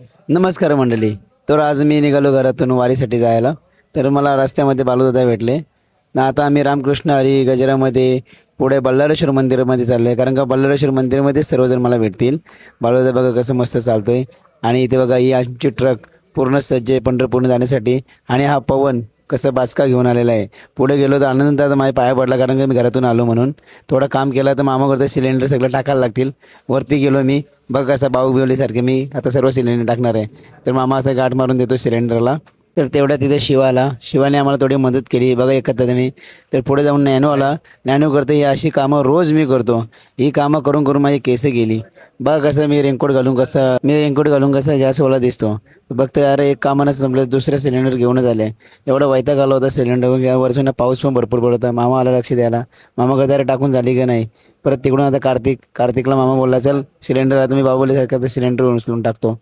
नमस्कार मंडळी. तर आज मी निघालो घरातून वारीसाठी जायला. तर मला रस्त्यामध्ये बालूदादा भेटले ना. आता आम्ही रामकृष्ण हरी गजरामध्ये पुढे बल्लाळेश्वर मंदिरामध्ये चाललो आहे, कारण का बल्लाळेश्वर मंदिरामध्ये सर्वजण मला भेटतील. बालूदादा बघा कसं मस्त चालतोय. आणि इथे बघा ही आमची ट्रक पूर्ण सज्ज आहे पंढरपूरला जाण्यासाठी. आणि हा पवन कसं बाचका घेऊन आलेला आहे. पुढे गेलो तर आनंद आता माझ्या पाया पडला, कारण का मी घरातून आलो म्हणून. थोडं काम केलं तर मामा करता सिलेंडर सगळं टाकायला लागतील. वरती गेलो मी, बघ कसं बाहुबलीसारखे मी आता सर्व सिलेंडर टाकणार आहे. तर मामा असं गाठ मारून देतो सिलेंडरला. तर तेवढ्या तिथे शिवाने आम्हाला थोडी मदत केली बघा एकत्र. तर पुढे जाऊन नॅनो आला. नॅनो करतो ही अशी कामं रोज मी करतो. ही कामं करून करून माझी केस गेली. बघ कसं मी रेनकोट घालून कसं गॅसवाला दिसतो. बघतो अरे एक कामानं संपलं, दुसऱ्या सिलेंडर घेऊनच आले. एवढा वैताग आला होता सिलेंडर. या वर्षानं पाऊस पण भरपूर पडत होता. मामा आला लक्ष द्यायला. मामा करता अरे टाकून झाली का नाही. परत तिकडून आता कार्तिकला मामा बोलला चल सिलेंडर, आता मी बाहुबलीसारखं तर सिलेंडर उचलून टाकतो.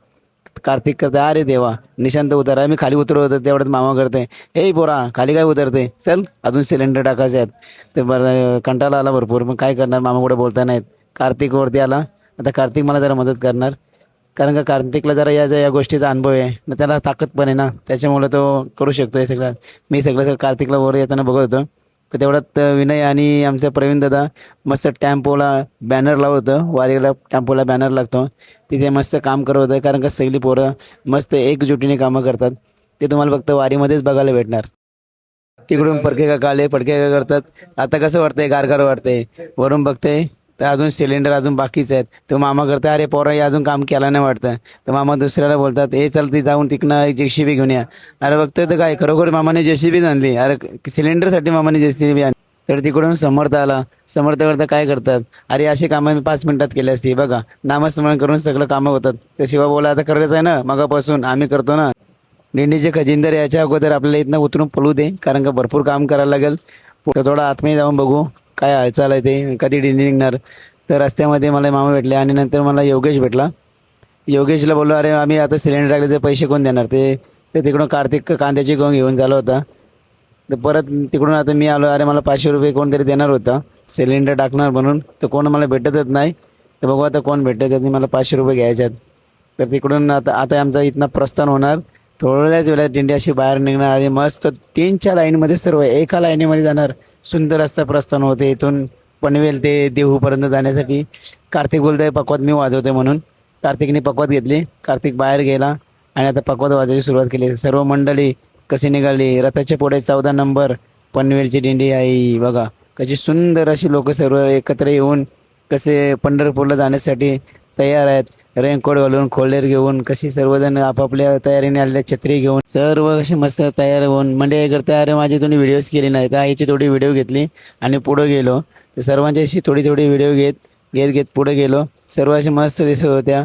कार्तिक करते अरे देवा निशांत उतरा. मी खाली उतरत होतो तेवढ्यात मामा करते हे पोरा खाली काय उतरते, चल अजून सिलेंडर टाकायचे आहेत. ते बरं कंटाळा आला भरपूर, मग काय करणार, मामा कुठे बोलता नाहीत. कार्तिक वरती आला. आता कार्तिक मला जरा मदत करणार, कारण का कार्तिकला जरा या गोष्टीचा अनुभव आहे ना, त्याला ताकद पण आहे ना, त्याच्यामुळे तो करू शकतो हे सगळं. मी सगळं कार्तिकला वर येताना बघत होतो. तर तेवढ्यात विनय आणि आमचा प्रवीण दादा मस्त टॅम्पोला बॅनर लावत होतं. वारीला टॅम्पोला बॅनर लागतो तिथे मस्त काम करत होतं, कारण का सगळी पोरं मस्त एकजुटीने कामं करतात. ते तुम्हाला फक्त वारीमध्येच बघायला भेटणार. तिकडून पडके काका आले, पडके काका करतात. आता कसं वाटतंय, गारगार वाटतंय. वरून बघते तर अजून सिलेंडर अजून बाकीच आहेत. तो मामा करता अरे पोरा हे अजून काम केला नाही वाटतं. तर मामा दुसऱ्याला बोलतात हे चल ती जाऊन तिकडनं जेसीबी घेऊन या. अरे बघतोय तर काय खरोखर मामाने जेसीबी आणली. अरे सिलेंडरसाठी मामाने जेसीबी आणली. तर तिकडून समर्थ आला. समर्थ करता काय करतात अरे अशी कामं मी 5 मिनिटात केली असती. बघा नामस्मरण करून सगळं कामं होतात. तर शिवा बोला आता करायचं आहे ना, मगापासून आम्ही करतो ना. दिंडीचे खजिनदार याच्या अगोदर आपल्याला इथनं उतरून पळू दे, कारण का भरपूर काम करायला लागेल. थोडा आतमध्ये जाऊन बघू काय हालचाल आहे ते, कधी दिंडी निघणार. तर रस्त्यामध्ये मला मामा भेटले आणि नंतर मला योगेश भेटला. योगेशला बोललो अरे आम्ही आता सिलेंडर टाकले ते पैसे कोण देणार. ते तिकडून कार्तिक कांद्याची गोंग घेऊन झाला होता. तर परत तिकडून आता मी आलो. अरे मला 500 रुपये कोणतरी देणार होता सिलेंडर टाकणार म्हणून, तर कोण मला भेटतच नाही. तर बघू आता कोण भेटत त्यांनी मला 500 रुपये घ्यायच्यात. तर तिकडून आता आमचा इथनं प्रस्थान होणार. थोड्याच वेळात दिंडी अशी बाहेर निघणार आणि मस्त 3-4 लाईनमध्ये सर्व एका लाईनीमध्ये जाणार. सुंदर असं प्रस्थान होते. इथून पनवेल ते देहूपर्यंत जाण्यासाठी. कार्तिक बोलतोय पकवात मी वाजवते म्हणून. कार्तिकने पकवात घेतली. कार्तिक बाहेर गेला आणि आता पकवात वाजवायची सुरुवात केली. सर्व मंडळी कशी निघाली. रथाच्या पुढे 14 नंबर पनवेलची दिंडी आहे. बघा कशी सुंदर अशी लोक सर्व एकत्र येऊन कसे पंढरपूरला जाण्यासाठी तयार आहेत. रेनकोट घालून खोलेर घेऊन कशी सर्वजण आपापल्या तयारीने आलेल्या छत्री घेऊन सर्व असे मस्त तयार होऊन म्हणजे करता. अरे माझी तुम्ही व्हिडिओज केली नाही तर आईची थोडी व्हिडिओ घेतली आणि पुढं गेलो. तर सर्वांची अशी थोडी व्हिडिओ घेत पुढे गेलो. सर्व असे मस्त दिसत होत्या.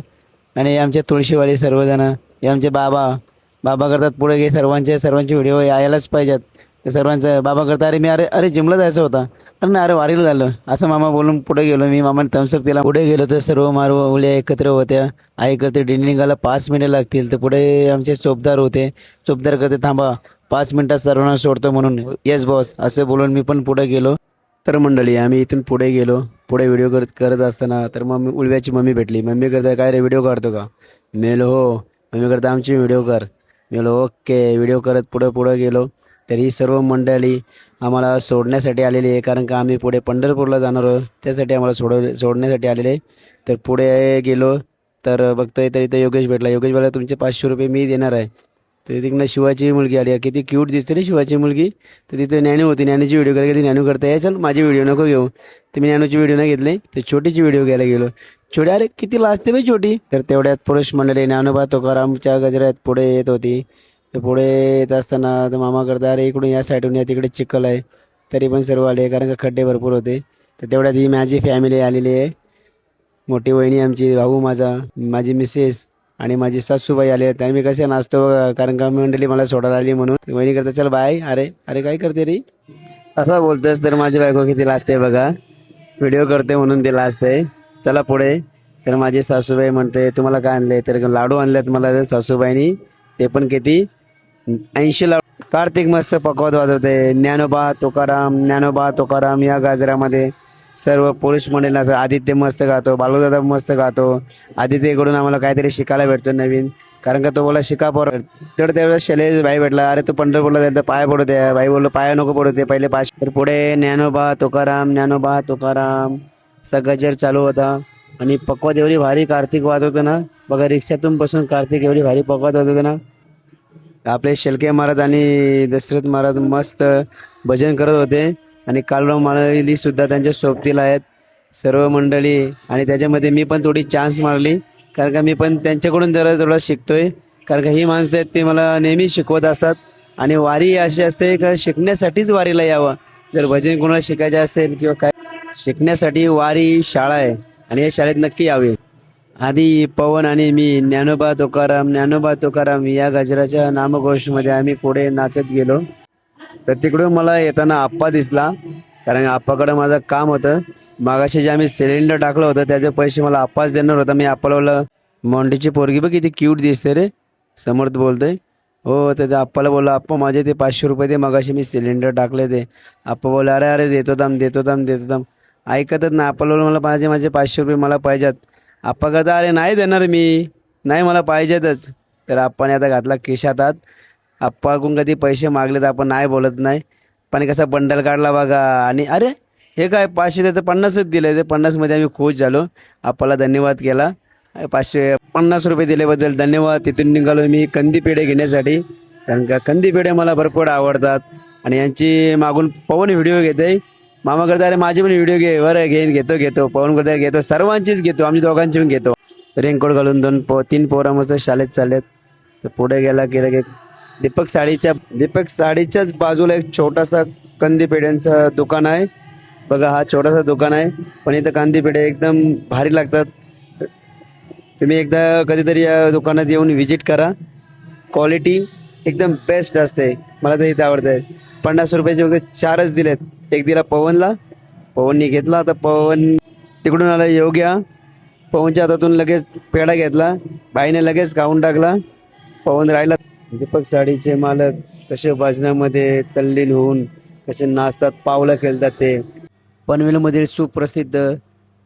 आणि आमच्या तुळशीवाली सर्वजण, हे आमचे बाबा करतात पुढे गे. सर्वांचे व्हिडिओ यायलाच पाहिजेत. तर सर्वांचं बाबा करता अरे मी अरे जिमला जायचं होता. अरे नाही अरे वारीला झालं असं मामा बोलून पुढे गेलो मी. मामाने थम्सअप दिला. पुढे गेलो तर सर्व मारवल्या एकत्र होत्या. आई करते दिंडी निघायला 5 मिनिटं लागतील. तर पुढे आमचे चोपदार होते. चोपदार करते थांबा 5 मिनिटात सर्वांना सोडतो म्हणून. येस बॉस असं बोलून मी पण पुढे गेलो. तर मंडळी आम्ही इथून पुढे गेलो. पुढे व्हिडिओ करत असताना तर मग उलव्याची मम्मी भेटली. मम्मी करता काय रे व्हिडिओ काढतो का. मेलो हो. मम्मी करता आमची व्हिडिओ कर. मेलो ओके. व्हिडिओ करत पुढे गेलो. तर ही सर्व मंडळी आम्हाला सोडण्यासाठी आलेली आहे, कारण का आम्ही पुढे पंढरपूरला जाणार आहोत. त्यासाठी आम्हाला सोडण्यासाठी आलेले. तर पुढे गेलो तर बघतोय तर इथं योगेश भेटला. योगेश बोला तुमचे 500 रुपये मी देणार आहे. तर तिकडनं शिवाची मुलगी आली. किती क्यूट दिसते रे शिवाची मुलगी. तर तिथे नॅनू होती. नॅनूची व्हिडिओ करायला गेली. नॅनू करता चल माझी व्हिडिओ नको घेऊ. तर मी नॅनूची व्हिडिओ नाही घेतली. तर छोटीची व्हिडिओ घ्यायला गेलो. छोटी अरे किती लाजते बाई छोटी. तर तेवढ्यात पुरुष मंडळी ज्ञानोबा तुकारामच्या गजरात पुढे येत होती. तर पुढे येत असताना तर मामा करता अरे इकडून या साईडून या, तिकडे चिखल आहे. तरी पण सर्व आले, कारण का खड्डे भरपूर होते. तर तेवढ्यात ही माझी फॅमिली आलेली आहे. मोठी वहिनी आमची, भाऊ माझा, माझी मिसेस आणि माझी सासूबाई आले. तर मी कसे नाचतो बघा, कारण का मंडळी मला सोडायला आली म्हणून. वहिनी करता चल बाय. अरे काय करते रे असा बोलतोस. तर माझी बायको किती लाजते बघा. व्हिडिओ करते म्हणून ते लाजते. चला पुढे. तर माझी सासूबाई म्हणते तुम्हाला काय आणले. तर लाडू आणलेत मला सासूबाईनी. ते पण किती 80 लाडू. कार्तिक मस्त पकवात वाजवते. ज्ञानोबा तुकाराम या गाजरामध्ये सर्व पुरुष मंडळी असं. आदित्य मस्त गातो. बालूदादा मस्त गातो. आदित्यकडून आम्हाला काहीतरी शिकायला भेटतो नवीन. कारण का तो बोला शिका पोर. तर त्यावेळेस शैलेश भाई भेटला, अरे तू पंढरपूरला जायला तर पाया पडू द्या. भाई बोललो पाया नको पडू दे, पहिले 500. तर पुढे ज्ञानोबा तुकाराम असा गजर चालू होता. आणि पकवात एवढी भारी कार्तिक वाजवतो ना, बघा रिक्षातून बसून कार्तिक एवढी भारी पकवात वाजवतो ना. आपले शेलके महाराज आणि दशरथ महाराज मस्त भजन करत होते. आणि कालराव माळी सुद्धा त्यांच्या सोबतीला आहेत सर्व मंडळी. आणि त्याच्यामध्ये मी पण थोडी चान्स मारली, कारण का मी पण त्यांच्याकडून जरा थोडं शिकतोय. कारण का ही माणसं आहेत ती मला नेहमी शिकवत असतात. आणि वारी अशी असते का शिकण्यासाठीच वारीला यावं. जर भजन कोणाला शिकायचं असेल किंवा काय, शिकण्यासाठी वारी शाळा आहे आणि या शाळेत नक्की यावे. आधी पवन आणि मी ज्ञानोबा तुकाराम या गजराच्या नामघोषमध्ये आम्ही पुढे नाचत गेलो. तर तिकडून मला येताना आप्पा दिसला, कारण आप्पाकडं माझं काम होतं. मागाशी जे आम्ही सिलेंडर टाकलं होतं त्याचे पैसे मला आप्पाच देणार होता. मी आप्पाला बोललं मोंडीची पोरगी बघ किती क्यूट दिसते रे, समर्थ बोलतोय. हो, तर त्या आप्पाला बोललं आप्पा माझे ते 500 रुपये दे, मगाशी मी सिलेंडर टाकले ते. आप्पा बोलले अरे अरे देतो थांब. ऐकतच ना, आप्पाला बोललं मला माझे 500 रुपये मला पाहिजेत. आप्पा करता अरे नाही देणार मी, नाही मला पाहिजेतच. तर आप्पाने आता घातला खिशात हात. आप्पाकडून कधी पैसे मागले तर आपण नाही बोलत नाही, पण कसा बंडल काढला बघा. आणि अरे हे काय 500 त्याचं 50च दिले. ते 50मध्ये आम्ही खुश झालो. आप्पाला धन्यवाद केला. 550 रुपये दिल्याबद्दल धन्यवाद. तिथून निघालो मी कंदी पेढे घेण्यासाठी, कारण का कंदी पेढे मला भरपूर आवडतात. आणि यांची मागून पवन व्हिडिओ घेते. मामा करता अरे माझी पण व्हिडिओ घे, बरं घेतो. पवन करता घेतो, सर्वांचीच घेतो, आमच्या दोघांची पण घेतो. रेनकोट घालून 3 पोरं मस्त शाळेत चाललेत. तर पुढे गेला की दीपक साडीच्याच बाजूला एक छोटासा कंदी पेढ्यांचं दुकान आहे. बघा हा छोटासा दुकान आहे, पण इथं कांदी पेढे एकदम भारी लागतात. तुम्ही एकदा कधीतरी या दुकानात येऊन व्हिजिट करा. क्वालिटी एकदम बेस्ट असते, मला तर इथे आवडतं. 50 रुपयाचे फक्त 4च दिलेत. एक दिला पवननी घेतला. आता पवन तिकडून आला योग्या, पवनच्या हातातून लगेच पेढा घेतला, बाईने लगेच खाऊन टाकला. पवन राहिला. दीपक साडीचे मालक कसे भजनामध्ये तल्लीन होऊन कसे नाचतात, पावलं खेळतात. ते पनवेलमधील सुप्रसिद्ध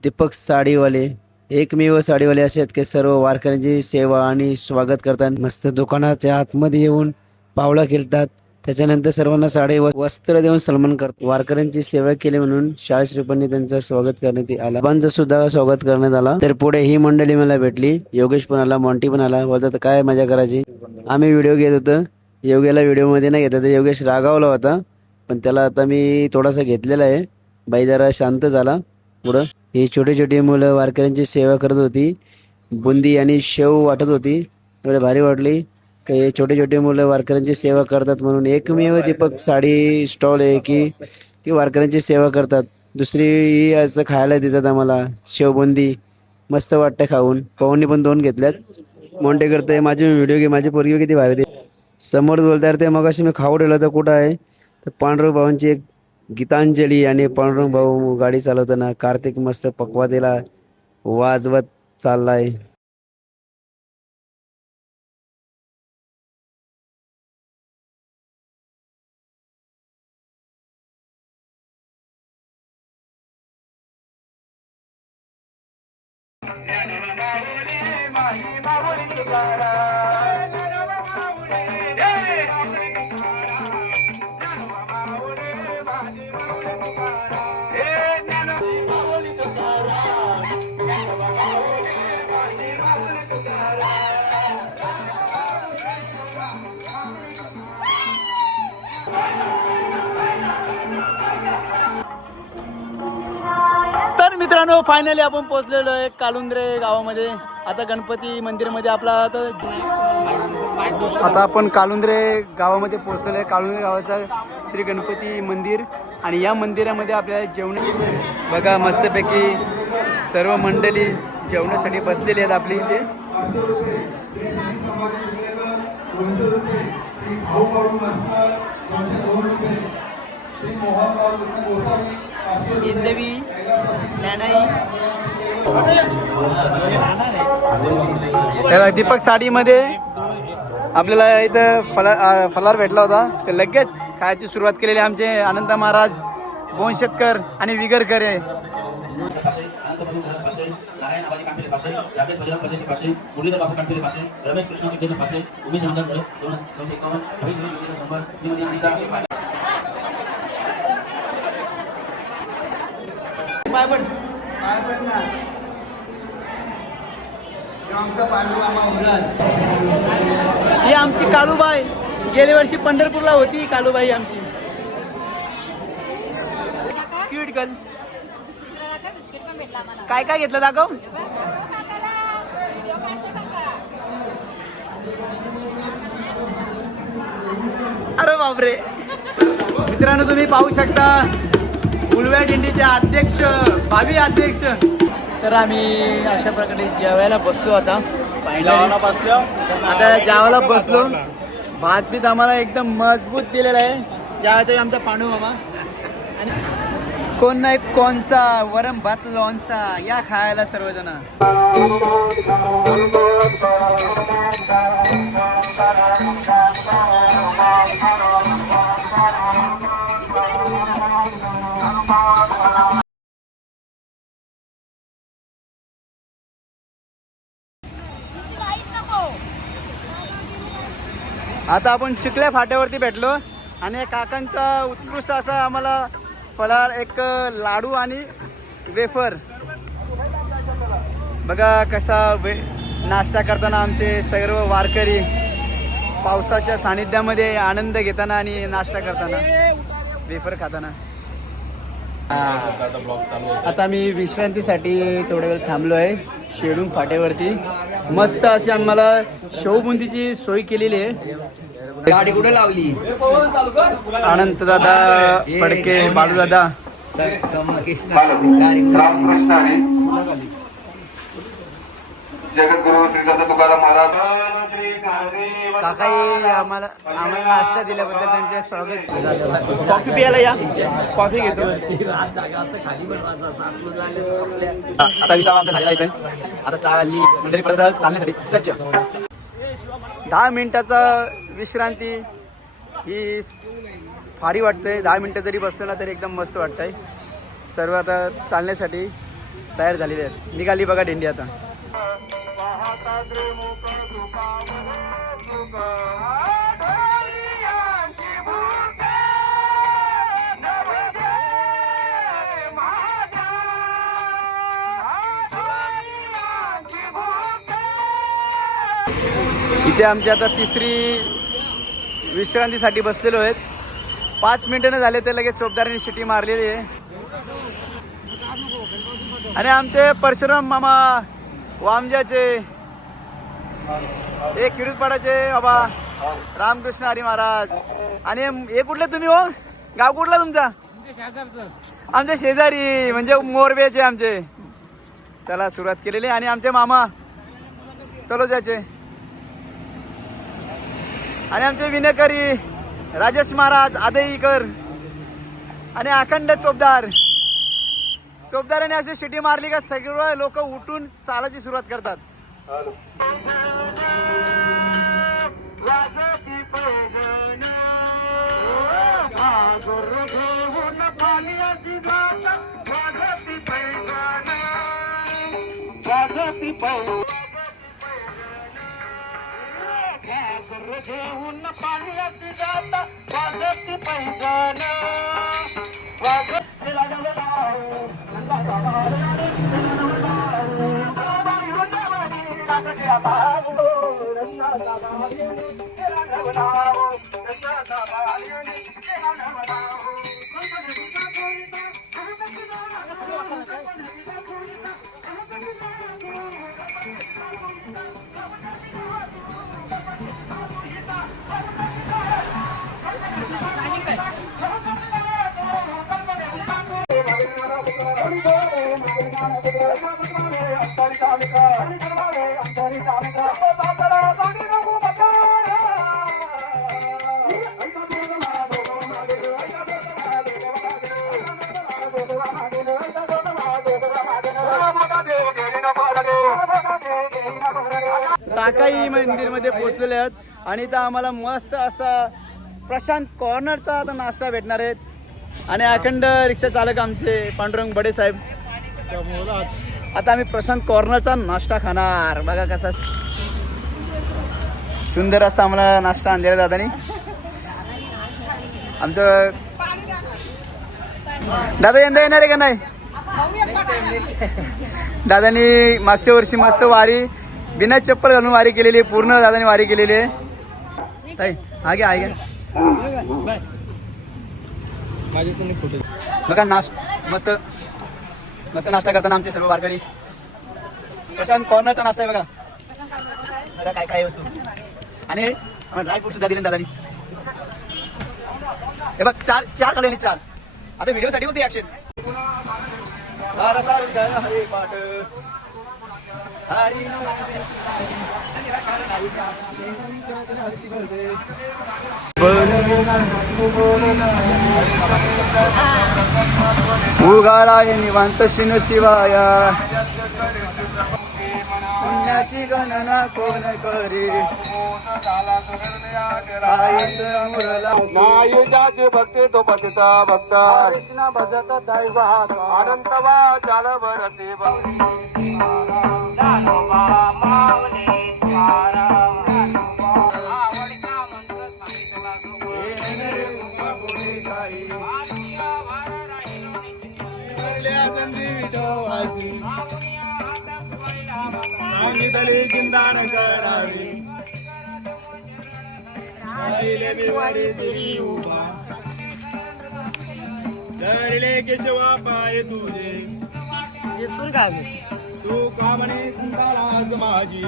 दीपक साडीवाले एकमेव साडीवाले असे आहेत की सर्व वारकऱ्यांची सेवा आणि स्वागत करतात. मस्त दुकानाच्या आतमध्ये येऊन पावलं खेळतात. त्याच्यानंतर सर्वांना साडी वस्त्र देऊन सन्मान करतात. वारकऱ्यांची सेवा केली म्हणून शाळश्रीपांनी त्यांचं स्वागत करण्यात आलं. बाबांचं सुद्धा स्वागत करण्यात आला. तर पुढे ही मंडळी मला भेटली. योगेश पण आला, मॉन्टी पण आला. बोलतात काय मजा करायची. आम्ही व्हिडिओ घेत होतो. योगेला व्हिडिओमध्ये नाही घेत होता. योगेश रागावला होता, पण त्याला आता मी थोडासा घेतलेला आहे. बाई जरा शांत झाला. पुढं ही छोटी मुलं वारकऱ्यांची सेवा करत होती. बुंदी आणि शेव वाटत होती. एवढे भारी वाटली काही छोटे मुलं वारकऱ्यांची सेवा करतात म्हणून. एकमेव दीपक साडी स्टॉल आहे की वारकऱ्यांची सेवा करतात. दुसरी असं खायला देतात आम्हाला शेवबुंदी, मस्त वाटतं खाऊन. पवननी पण 2 घेतल्यात. मोंटे करते माझे व्हिडिओ घे, माझी पोरगी किती भारी दे. समोर बोलतात ते मग अशी मी खाऊ ठेवलं तर कुठं आहे. तर पांडुरंग भावांची एक गीतांजली. आणि पांडुरंग भाऊ गाडी चालवताना कार्तिक मस्त पकवातीला वाजवत चाललाय. तर मित्रांनो फायनली आपण पोहोचलेलो आहे कालुंद्रे गावामध्ये. आता गणपती मंदिरामध्ये आपला आता आपण कालुंद्रे गावामध्ये पोहोचलेलो आहे. कालुंद्रे गावाचं श्री गणपती मंदिर. आणि या मंदिरामध्ये आपल्याला जेवण बघा मस्तपैकी सर्व मंडळी जेवणासाठी बसलेली आहेत आपली इथे. हिंदवी दीपक साडीमध्ये आपल्याला इथं फलार भेटला होता. तर लगेच खायची सुरुवात केलेली आमचे अनंत महाराज, बोनशेतकर आणि विगरकर आहे. बजरंग प्रदेश पासे मुरलीधर बापू कांठे पासे रमेश कृष्ण विद्याधर पासे उमेश आनंद 251 भाई योजना नंबर श्रीमती अनिता ही आमची कालूबाई गेल्या वर्षी पंढरपूरला होती. कालूबाई आमची क्यूट गर्ल. काय काय घेतलं दाखव. अरे बापरे. मित्रांनो तुम्ही पाहू शकता उलव्या दिंडीचे अध्यक्ष भावी अध्यक्ष. तर आम्ही अशा प्रकारे जेवायला बसलो आता. आता जेवायला बसलो. भात बीत आम्हाला एकदम मजबूत दिलेला आहे. जेवायचा आमचा पांडू मामा आणि कोण नाही कोणचा वरम भात लोणचा या खायला सर्वजण. आता आपण चिखल्या फाट्यावरती भेटलो आणि या काकांचा उत्कृष्ट असा आम्हाला फलार एक लाडू आणि वेफर. बघा कसा नाश्ता करताना आमचे सर्व वारकरी पावसाच्या सानिध्यामध्ये आनंद घेताना आणि नाश्ता करताना वेफर खाताना. आता मी विश्रांतीसाठी थोड्या वेळ थांबलो आहे शेडूम फाट्यावरती. मस्त अशी आम्हाला शेवबुंदीची सोय केलेली आहे. गाडी कुठे लावली. अनंत दादा फडके बालू दादा जगद्गुरु श्री संत तुकाराम महाराज काकाई आम्हाला नाश्ता दिल्याबद्दल त्यांचे स्वागत. कॉफी प्यायला या. कॉफी घेतो. आता विसावा आमचा झालेला इथे. आता चालली मंडळी परत चालण्यासाठी सज्ज. 10 मिनिटाचा विश्रांती ही फारी वाटते. 10 मिनिटं जरी बसलो ना तरी एकदम मस्त वाटतंय. सर्व आता चालण्यासाठी तयार झालेले आहेत. निघाली बघा दिंडी आता. इथे आमची आता तिसरी विश्रांतीसाठी बसलेलो आहेत. 5 मिनिटं झाले ते लगेच चोपदारांनी शिटी मारलेली आहे. आणि आमचे परशुराम मामा वामजाचे हे किरुतपाडाचे बाबा रामकृष्ण हरी महाराज. आणि हे कुठले तुम्ही हो. गाव कुठला तुमचा. आमचे शेजारी म्हणजे मोरबेचे आमचे. चला सुरुवात केलेली. आणि आमचे मामा तलोजाचे आणि आमचे विनेकरी राजेश महाराज आदेईकर आणि अखंड चोपदाराने अशी शिटी मारली का सगळे लोक उठून चालायची सुरुवात करतात. टाकाई मंदिरमध्ये पोहोचलेले आहेत आणि इथं आम्हाला मस्त असा प्रशांत कॉर्नरचा आता नाश्ता भेटणार आहेत. आणि अखंड रिक्षा चालक आमचे पांडुरंग बडे साहेब आता आम्ही प्रशांत कॉर्नरचा नाश्ता खाणार. बघा कसा सुंदर असता आम्हाला नाश्ता आणलेला दादानी. आमचं दादा यंदा येणार आहे का नाही? दादानी मागच्या वर्षी मस्त वारी बिना चप्पल घालून वारी केलेली आहे. पूर्ण दादानी वारी केलेली आहे. आगे आगे बघा मस्त मस्त नाश्ता करताना आमचे सर्व वारकरी. प्रशांत कॉर्नरचा नाश्ता आहे बघा. बघा काय काय वस्तू आणि ड्रायफ्रूट सुद्धा दिले दादानी. हे बघ चार काढले 4. आता व्हिडिओ साठी होते ऍक्शन. सारा सारा हरे पाठ हरी उगाराय निवांत शिन शिवाया पुण्याची गणना कोण करी नायुजाचे भक्ती तो पतिता भक्त कृष्ण भजत दैवा अनंत वा जाल भरते जिंदान करावी धरले केशवा पाय तुझे तू का म्हणे संताराज माझी.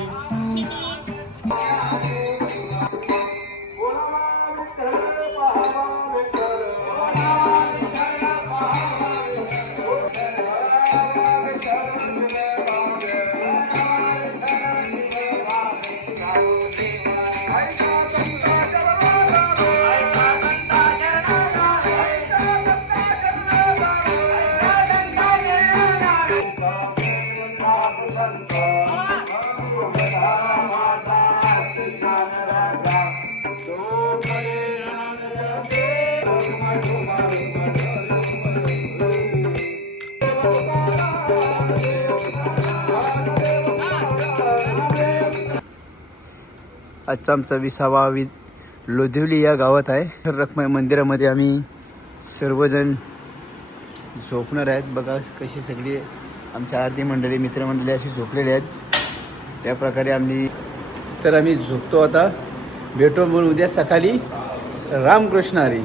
आजचा आमचा 20वा लोधिवली या गावात आहे. रखमाई मंदिरामध्ये आम्ही सर्वजण झोपणार आहेत. बघा कशी सगळी आमच्या आरती मंडळी मित्रमंडळी अशी झोपलेली आहेत. त्या प्रकारे आम्ही झोपतो आता. भेटू म्हणून उद्या सकाळी. रामकृष्ण हरी.